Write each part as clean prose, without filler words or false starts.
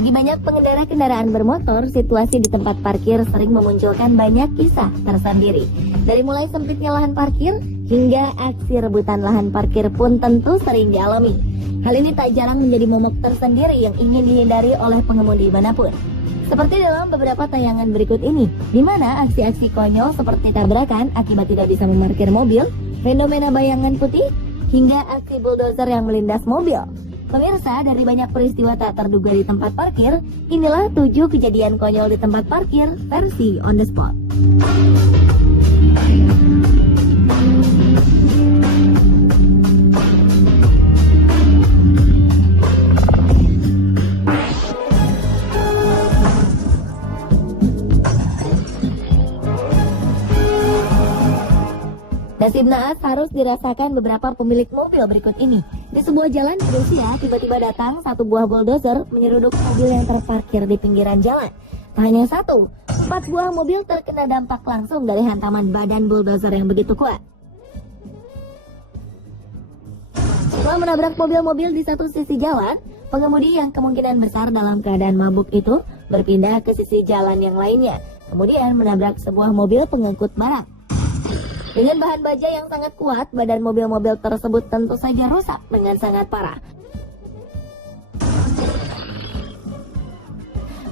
Bagi banyak pengendara kendaraan bermotor, situasi di tempat parkir sering memunculkan banyak kisah tersendiri. Dari mulai sempitnya lahan parkir, hingga aksi rebutan lahan parkir pun tentu sering dialami. Hal ini tak jarang menjadi momok tersendiri yang ingin dihindari oleh pengemudi manapun. Seperti dalam beberapa tayangan berikut ini, di mana aksi-aksi konyol seperti tabrakan akibat tidak bisa memarkir mobil, fenomena bayangan putih, hingga aksi bulldozer yang melindas mobil. Pemirsa, dari banyak peristiwa tak terduga di tempat parkir, inilah 7 kejadian konyol di tempat parkir versi on the spot. Nasib naas harus dirasakan beberapa pemilik mobil berikut ini. Di sebuah jalan di Rusia, tiba-tiba datang satu buah bulldozer menyeruduk mobil yang terparkir di pinggiran jalan. Tak hanya satu, 4 buah mobil terkena dampak langsung dari hantaman badan bulldozer yang begitu kuat. Setelah menabrak mobil-mobil di satu sisi jalan, pengemudi yang kemungkinan besar dalam keadaan mabuk itu berpindah ke sisi jalan yang lainnya, kemudian menabrak sebuah mobil pengangkut barang. Dengan bahan baja yang sangat kuat, badan mobil-mobil tersebut tentu saja rusak dengan sangat parah.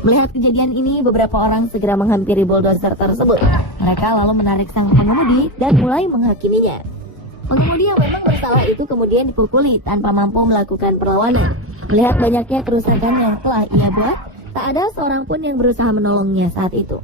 Melihat kejadian ini, beberapa orang segera menghampiri bulldozer tersebut. Mereka lalu menarik sang pengemudi dan mulai menghakiminya. Pengemudi yang memang bersalah itu kemudian dipukuli tanpa mampu melakukan perlawanan. Melihat banyaknya kerusakan yang telah ia buat, tak ada seorang pun yang berusaha menolongnya saat itu.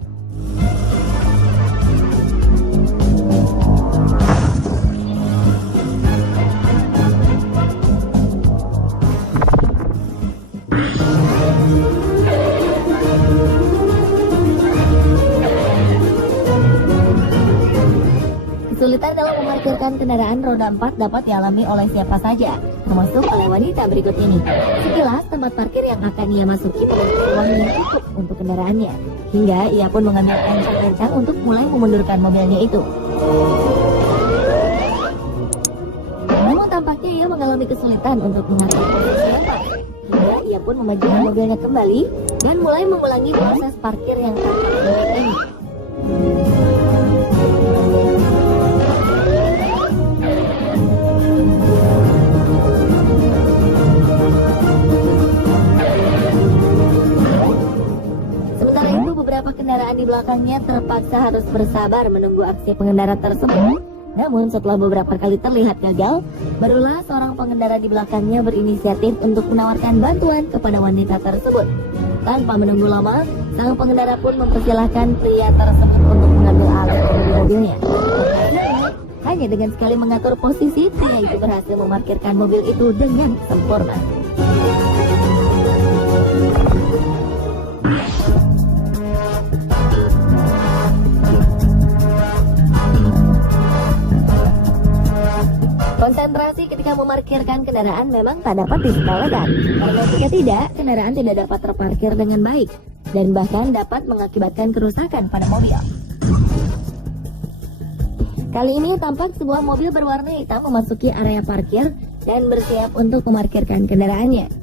Kesulitan dalam memarkirkan kendaraan roda 4 dapat dialami oleh siapa saja, termasuk oleh wanita berikut ini. Sekilas, tempat parkir yang akan ia masuki memiliki ruang yang cukup untuk kendaraannya, hingga ia pun mengambil kencang-kencang untuk mulai memundurkan mobilnya itu. Namun tampaknya ia mengalami kesulitan untuk mengatur posisi yang pas, hingga ia pun memajukan mobilnya kembali dan mulai mengulangi proses parkir yang tak terlalu ini. Beberapa kendaraan di belakangnya terpaksa harus bersabar menunggu aksi pengendara tersebut. Namun setelah beberapa kali terlihat gagal, barulah seorang pengendara di belakangnya berinisiatif untuk menawarkan bantuan kepada wanita tersebut. Tanpa menunggu lama, sang pengendara pun mempersilahkan pria tersebut untuk mengambil alih dari mobilnya. Hanya dengan sekali mengatur posisi, pria itu berhasil memarkirkan mobil itu dengan sempurna. Konsentrasi ketika memarkirkan kendaraan memang tak dapat disepelekan, karena jika tidak, kendaraan tidak dapat terparkir dengan baik, dan bahkan dapat mengakibatkan kerusakan pada mobil. Kali ini tampak sebuah mobil berwarna hitam memasuki area parkir dan bersiap untuk memarkirkan kendaraannya.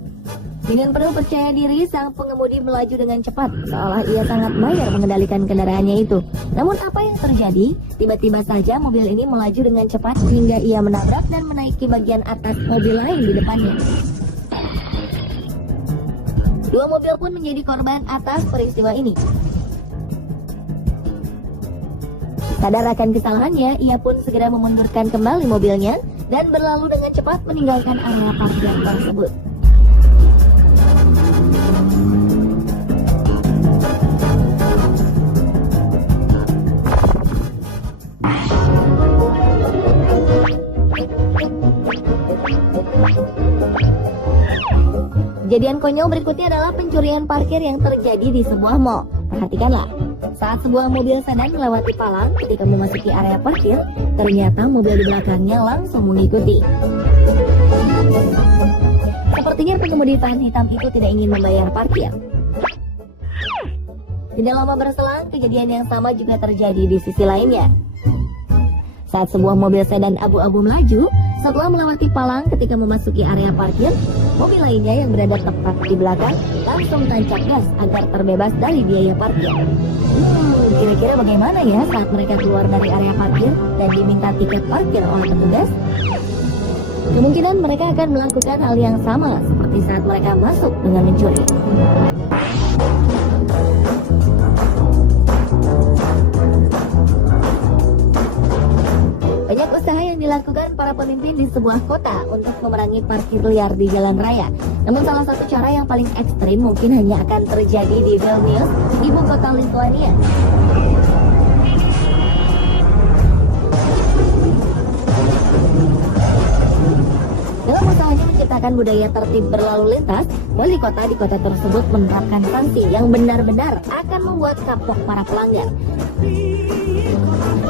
Dengan penuh percaya diri, sang pengemudi melaju dengan cepat, seolah ia sangat mahir mengendalikan kendaraannya itu. Namun apa yang terjadi? Tiba-tiba saja mobil ini melaju dengan cepat hingga ia menabrak dan menaiki bagian atas mobil lain di depannya. Dua mobil pun menjadi korban atas peristiwa ini. Sadar akan kesalahannya, ia pun segera memundurkan kembali mobilnya dan berlalu dengan cepat meninggalkan area parkir tersebut. Kejadian konyol berikutnya adalah pencurian parkir yang terjadi di sebuah mall. Perhatikanlah, saat sebuah mobil sedan melewati palang ketika memasuki area parkir, ternyata mobil di belakangnya langsung mengikuti. Sepertinya pengemudi van hitam itu tidak ingin membayar parkir. Tidak lama berselang, kejadian yang sama juga terjadi di sisi lainnya. Saat sebuah mobil sedan abu-abu melaju, Setelah melewati palang ketika memasuki area parkir, mobil lainnya yang berada tepat di belakang langsung tancap gas agar terbebas dari biaya parkir. Kira-kira bagaimana ya saat mereka keluar dari area parkir dan diminta tiket parkir oleh petugas? Kemungkinan mereka akan melakukan hal yang sama seperti saat mereka masuk dengan mencuri. Banyak usaha yang dilakukan para pemimpin di sebuah kota untuk memerangi parkir liar di jalan raya. Namun salah satu cara yang paling ekstrim mungkin hanya akan terjadi di Vilnius, ibu kota Lithuania. Dalam usahanya menciptakan budaya tertib berlalu lintas, wali kota di kota tersebut menerapkan sanksi yang benar-benar akan membuat kapok para pelanggar.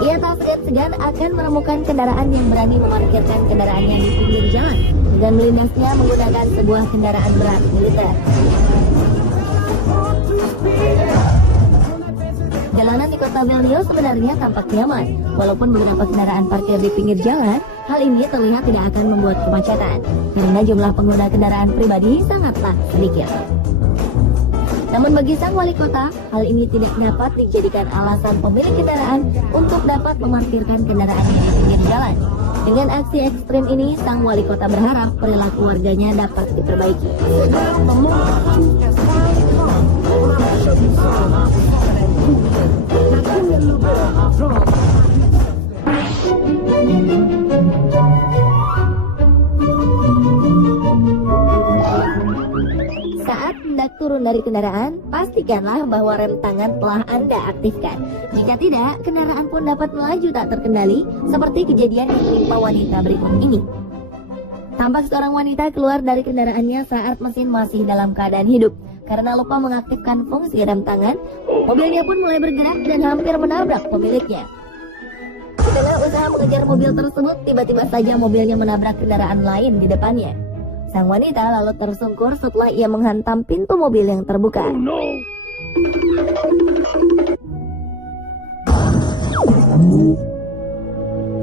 Ia tak segan-segan akan menemukan kendaraan yang berani memarkirkan kendaraannya di pinggir jalan dan melindasnya menggunakan sebuah kendaraan berat militer. Jalanan di kota Vilnius sebenarnya tampak nyaman, walaupun beberapa kendaraan parkir di pinggir jalan. Hal ini terlihat tidak akan membuat kemacetan, karena jumlah pengguna kendaraan pribadi sangatlah sedikit. Namun bagi sang wali kota, hal ini tidak dapat dijadikan alasan pemilik kendaraan untuk dapat memarkirkan kendaraannya di pinggir jalan. Dengan aksi ekstrim ini, sang wali kota berharap perilaku warganya dapat diperbaiki. Saat hendak turun dari kendaraan, pastikanlah bahwa rem tangan telah Anda aktifkan. Jika tidak, kendaraan pun dapat melaju tak terkendali, seperti kejadian yang menimpa wanita berikut ini. Tampak seorang wanita keluar dari kendaraannya saat mesin masih dalam keadaan hidup. Karena lupa mengaktifkan fungsi rem tangan, mobilnya pun mulai bergerak dan hampir menabrak pemiliknya. Setelah usaha mengejar mobil tersebut, tiba-tiba saja mobilnya menabrak kendaraan lain di depannya. Sang wanita lalu tersungkur setelah ia menghantam pintu mobil yang terbuka. Oh, no.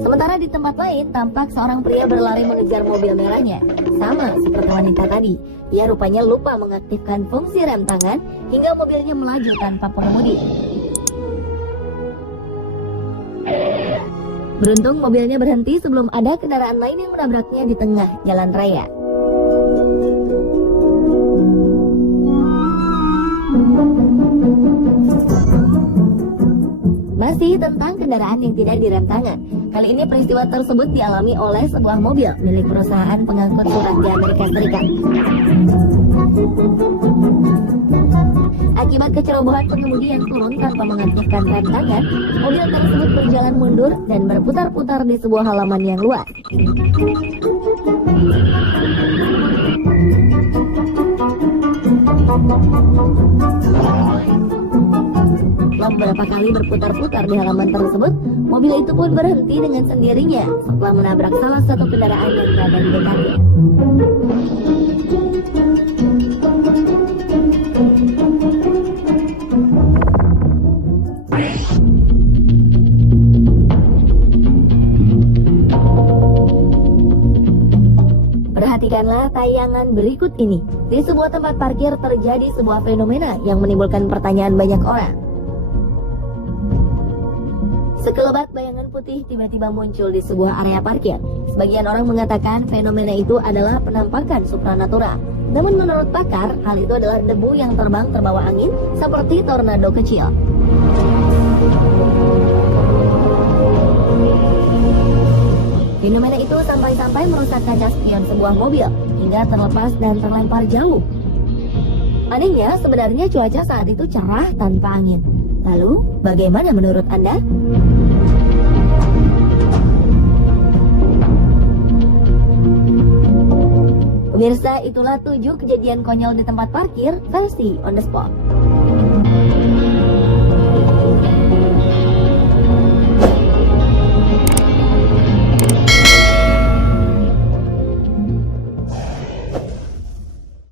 Sementara di tempat lain, tampak seorang pria berlari mengejar mobil merahnya. Sama seperti wanita tadi, ia rupanya lupa mengaktifkan fungsi rem tangan hingga mobilnya melaju tanpa pengemudi. Beruntung mobilnya berhenti sebelum ada kendaraan lain yang menabraknya di tengah jalan raya. Masih tentang kendaraan yang tidak direm tangan. Kali ini peristiwa tersebut dialami oleh sebuah mobil milik perusahaan pengangkut surat di Amerika Serikat. Akibat kecerobohan pengemudi yang turun tanpa mengaktifkan rem tangan, mobil tersebut berjalan mundur dan berputar-putar di sebuah halaman yang luas. Setelah beberapa kali berputar-putar di halaman tersebut, mobil itu pun berhenti dengan sendirinya setelah menabrak salah satu kendaraan yang berada di dekatnya. Perhatikanlah tayangan berikut ini. Di sebuah tempat parkir terjadi sebuah fenomena yang menimbulkan pertanyaan banyak orang. Sekelebat bayangan putih tiba-tiba muncul di sebuah area parkir. Sebagian orang mengatakan fenomena itu adalah penampakan supranatural. Namun menurut pakar, hal itu adalah debu yang terbang terbawa angin seperti tornado kecil. Fenomena itu sampai-sampai merusak kaca spion sebuah mobil hingga terlepas dan terlempar jauh. Anehnya, sebenarnya cuaca saat itu cerah tanpa angin. Lalu, bagaimana menurut Anda? Pemirsa, itulah 7 kejadian konyol di tempat parkir versi on the spot.